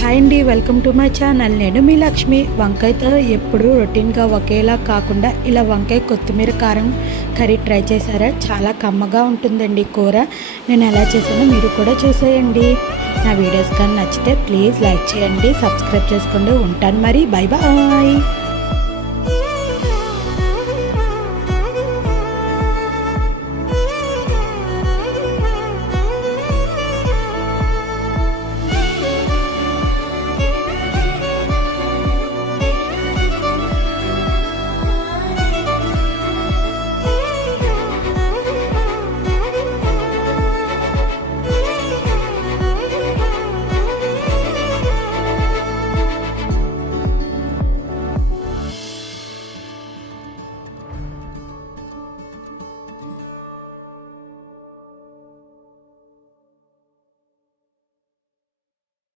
Hi అండి, welcome to my channel. నేను మీ లక్ష్మి. వంకాయతో ఎప్పుడు రొటీన్గా ఒకేలా కాకుండా ఇలా వంకాయ కొత్తిమీర కారం కర్రీ ట్రై చేశారా? చాలా కమ్మగా ఉంటుందండి కూర. నేను ఎలా చేశానో మీరు కూడా చూసేయండి. నా వీడియోస్ కానీ నచ్చితే ప్లీజ్ లైక్ చేయండి, సబ్స్క్రైబ్ చేసుకోండి. ఉంటాను మరి, బాయ్ బాయ్.